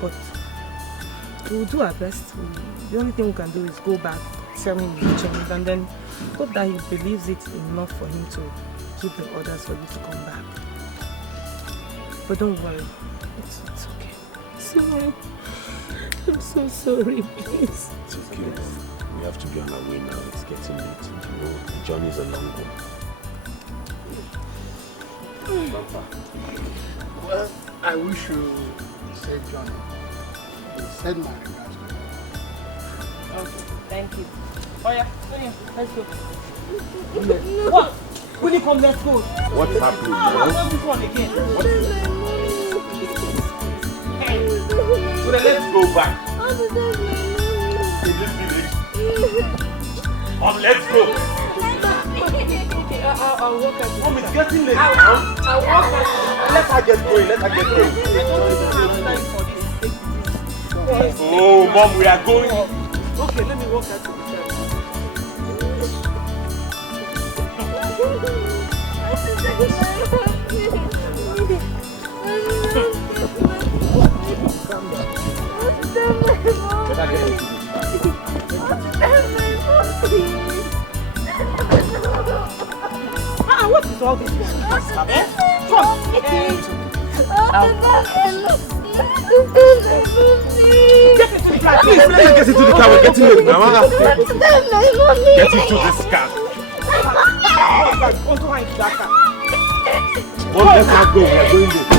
But we'll do our best. The only thing we can do is go back, tell him you changed, and then hope that he believes it enough for him to give the orders for you to come back. But don't worry, it's okay. Sorry. I'm so sorry, please. It's okay. We have to be on our way now. It's getting late. You know, the journey is a long one. Papa, well, I wish you a safe journey. Send my regards to you. Okay, thank you. Oh yeah, let's go. What? Will you come? Let's go. What's happening, Not this one again. What is it? Hey. So then let's go back. In this village. Let's go. Okay, I'll walk at you. Mom, it's getting late. I'll walk at you. Let her get going. Let her get going. I don't have time for this. Oh, Mom, we are going. Okay, let me walk at you. What is all this? Get into the car. Please, let's get into the car. We're getting late now. Get into this car. Well, let her go. We're going late.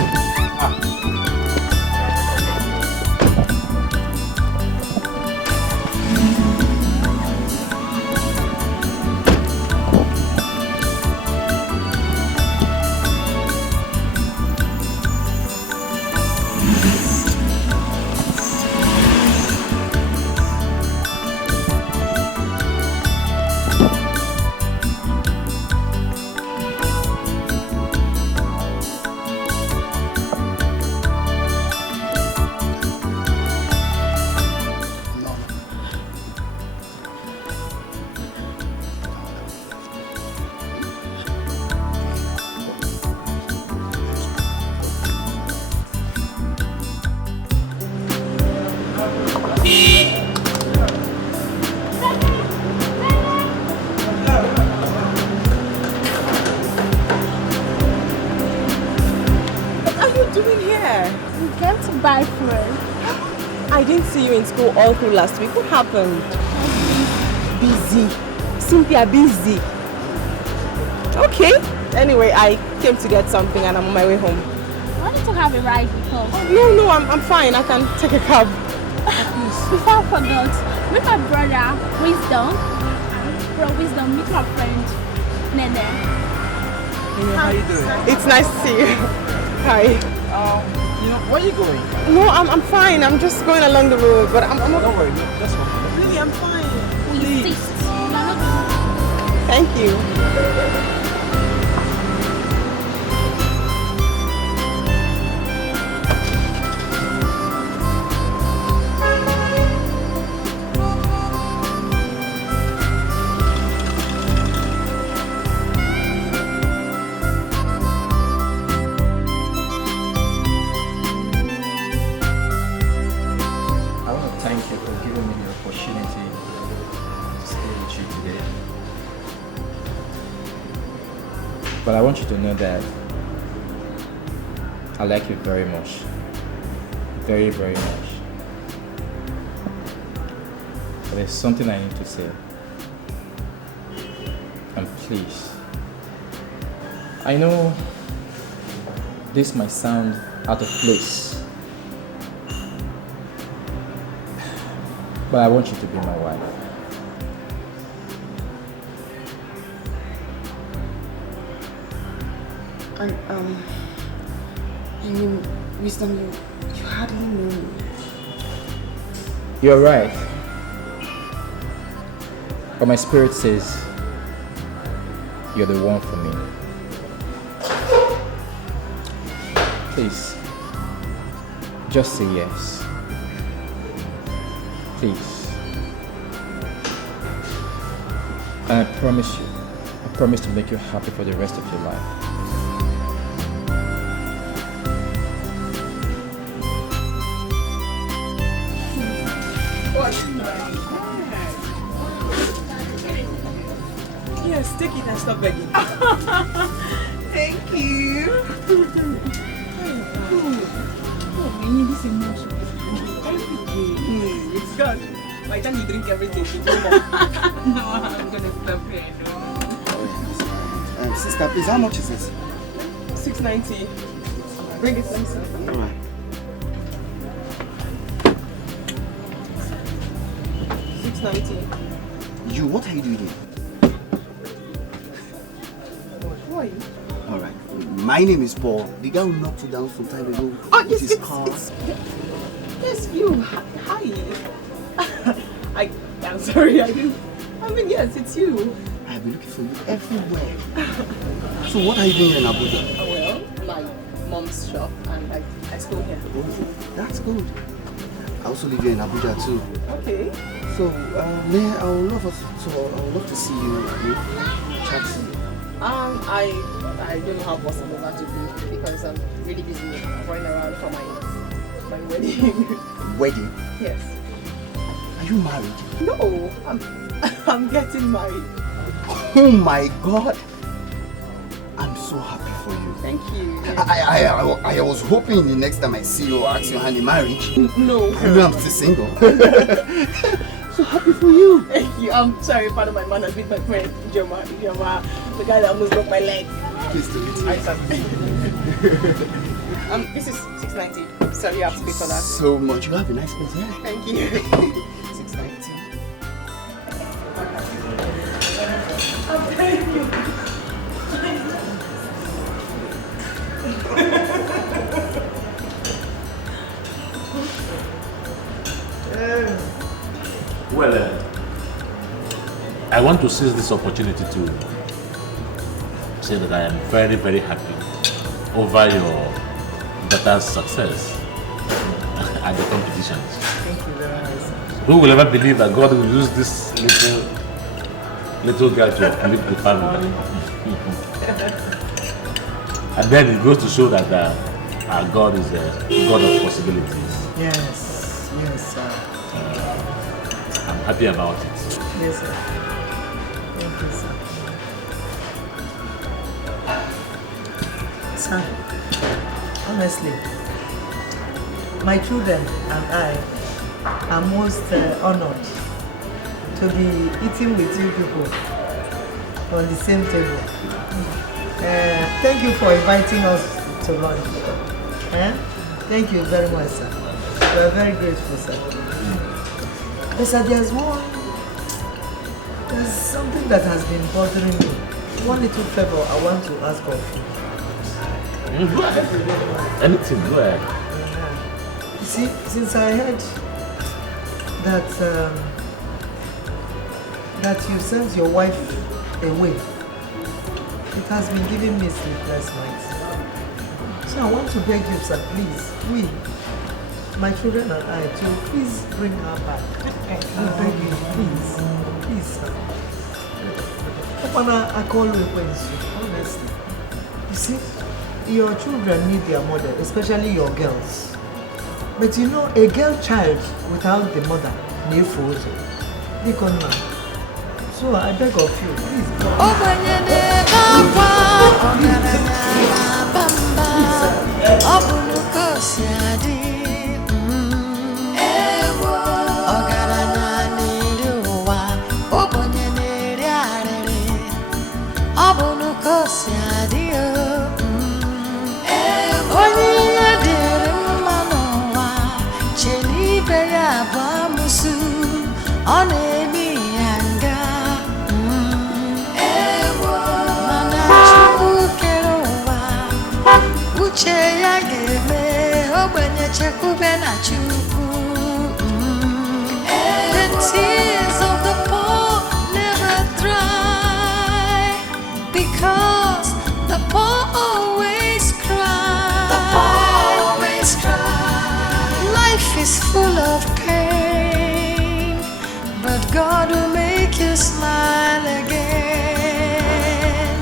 are you doing here? We came to buy food. I didn't see you in school all through last week. What happened? Busy. Cynthia, busy. Okay. Anyway, I came to get something and I'm on my way home. I wanted to have a ride with us. No, I'm fine. I can take a cab. Before I forgot, meet my brother, Wisdom. Bro, Wisdom, meet my friend, Nene. How you doing? It's nice to see you. Hi. Where are you going? No, I'm fine. I'm just going along the road, but I'm okay. Don't worry, just walk. Really, I'm fine. Please. Thank you. I want to thank you for giving me the opportunity to stay with you today. But I want you to know that I like you very much. Very, very much. But there's something I need to say. And please, I know this might sound out of place, but I want you to be my wife. I mean, Wisdom, you hardly know me. You're right. But my spirit says you're the one for me. Please, just say yes. Please. And I promise to make you happy for the rest of your life. Yes, take it and stop begging. Thank you. We need this emotion. It's good. By the time you drink everything, you do more. No, I'm gonna stop here. Sister, please, how much is this? 690. Bring it, let me see. Alright. 690. You, what are you doing here? Who are you? Alright. My name is Paul. The guy who knocked you down some time ago. Oh, with yes, his car. Yes, you. Hi. I'm sorry, I mean, yes, it's you. I've been looking for you everywhere. So what are you doing in Abuja? Well, my mom's shop, and I school here. Oh, that's good. I also live here in Abuja too. Okay. So, I would love to see you chat. I don't know how possible that would be because I'm really busy running around for my wedding. Wedding? Yes. Are you married? No, I'm getting married. Oh my God! I'm so happy for you. Thank you. I was hoping the next time I see you, I'll ask your hand in marriage. No. I know I'm still single. So happy for you. Thank you. I'm sorry, pardon my manners with my friend Joma, the guy that almost broke my leg. Please do it. This is 690. Sorry, you have to pay for that. So much. You have a nice place, yeah? Thank you. 690. Thank you. Well, I want to seize this opportunity to say that I am very, very happy over your daughter's success at the competitions. Thank you very much. Who will ever believe that God will use this little girl to uplift the family? And then it goes to show that our God is a God of possibilities. Yes, sir. I'm happy about it. Yes, sir. Thank you, sir. Sir, I honestly, my children and I are most honored to be eating with you people on the same table. Thank you for inviting us to lunch. Thank you very much, sir. We are very grateful, sir. But sir, there's something that has been bothering me. One little favor I want to ask of you. Go ahead. Anything, go ahead. You see, since I heard that you sent your wife away, it has been giving me sleepless nights. So I want to beg you, sir, please, my children and I, to please bring her back. I beg you, please, sir. I call you honestly. You see, your children need their mother, especially your girls. But you know, a girl child without the mother, so I beg of you, please. The tears of the poor never dry, because the poor always cry. The poor always cry. Life is full of pain, but God will make you smile again.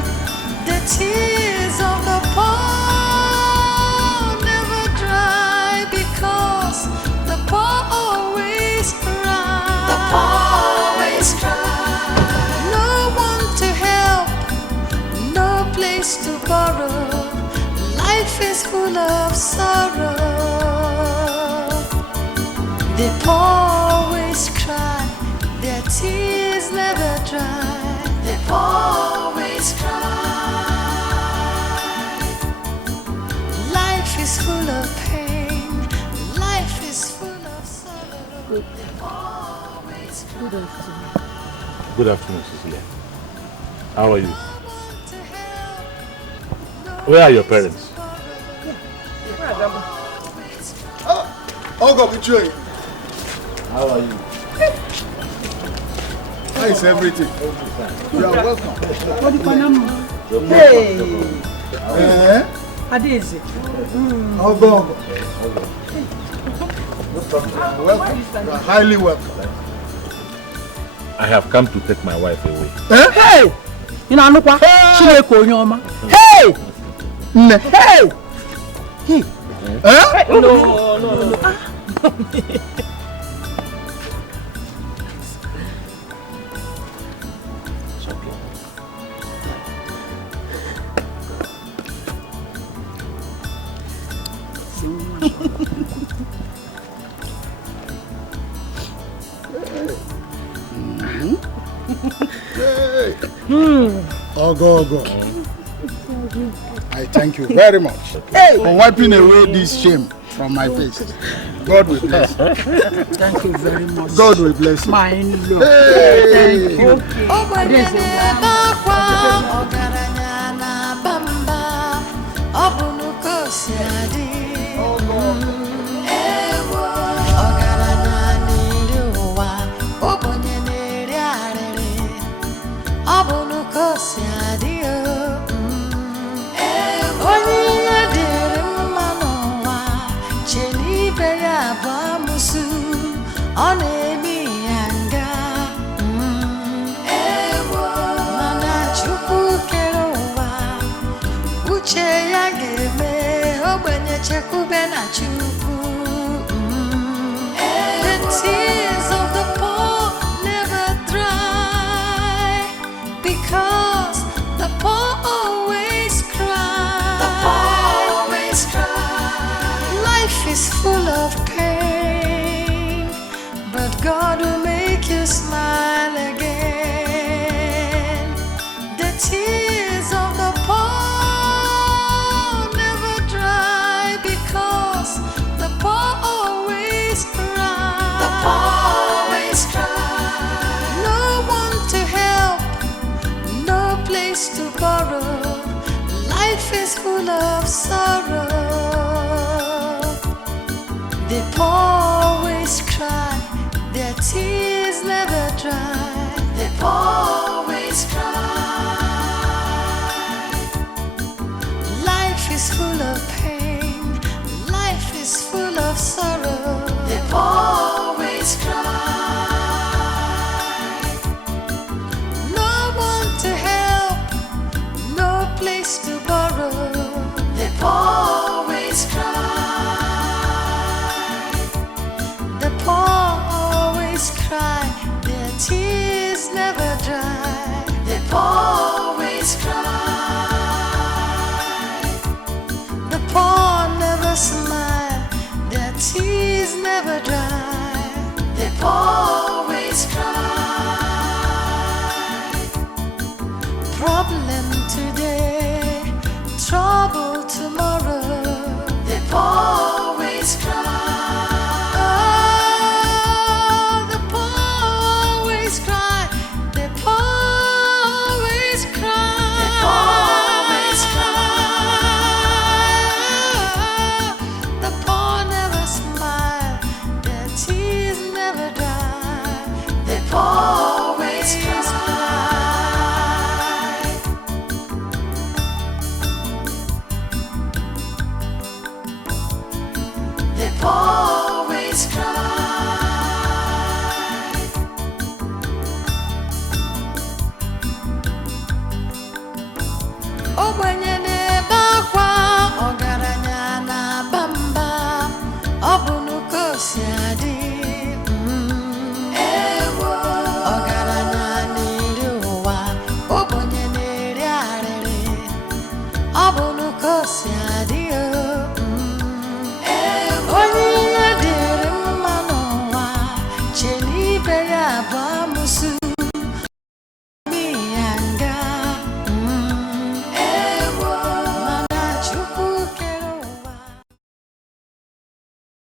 The tears of the poor never dry, because the poor always cry. The poor always cry. No one to help, no place to borrow. Life is full of sorrow. The poor always cry, their tears never dry. The poor always cry. Life is full of pain. Life is full of sorrow. The poor always cry. Good afternoon. Good afternoon, Cecilia. How are you? Where are your parents? Oh, God, which way? How are you? How is everything? You are welcome. Hey! Adeze. Oh, God. Welcome. You are highly welcome. I have come to take my wife away. Hey! You know, look what? Hey! Hey! Hey! Hey! No. Oh, go. I thank you very much for wiping away this shame from my face. God will bless you. Thank you very much. God will bless you. My in-law. Hey. Thank you. The tears of the poor never dry, because the poor always cry. The poor always cry. of sorrow. They always cry, their tears never dry. They always cry. Life is full of pain.